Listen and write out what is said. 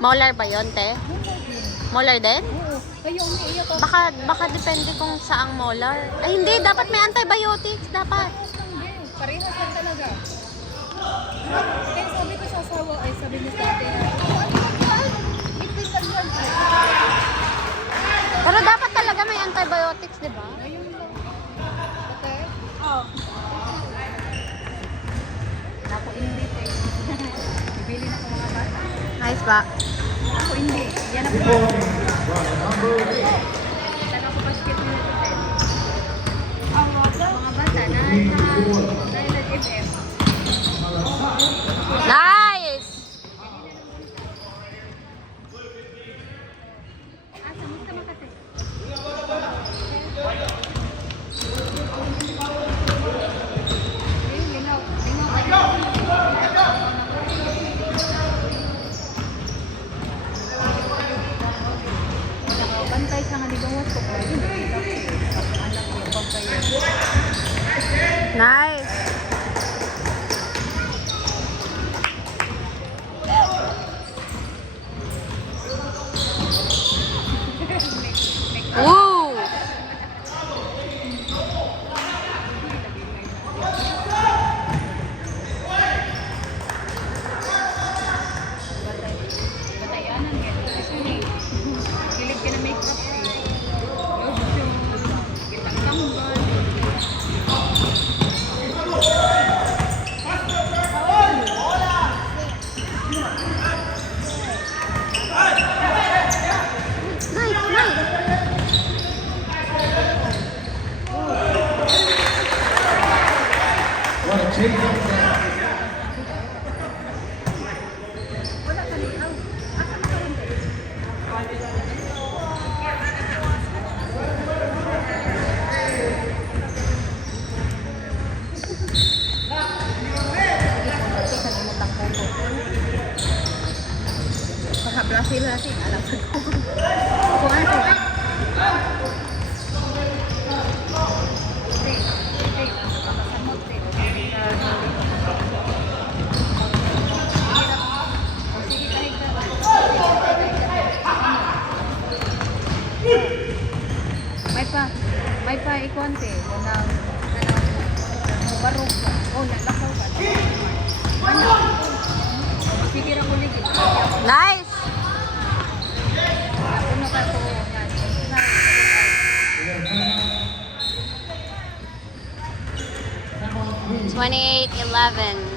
Molar ba yun, te? Molar din? Oo. Kaya umiiyak ako. Baka depende kung saang molar. Ay, hindi. Dapat may antibiotics. Dapat. Parehas lang talaga. Kaya sabi ko sa asawa, ay sabi niya sa atin, Pero dapat talaga may antibiotics, di ba? ayun lang. Okay? Oo. Ako hindi eh. Bibili na ko mga bata. Nice ba? Ako hindi. Yan ako. Taga ko basket na ito. Mga bata na nag-FM. Nice! Asa, musta makate? Lingaw. Bantay sa nga ligawas ko. Anak niya, pagkayo. Nice! Woo! Batayanan yan. Kilig ka na make-up. Lotion. Kitang tambal. Nice, nice! Wala ka liaw. Asa makaroon ka? Baka Brazil natin. Alam ko. Kung ano? May pa ikonte nang barong ka. Oh, nalakaw ka. Ano? Sige ra ko ligid. Nice! Ano ka to? Yan. 28-11.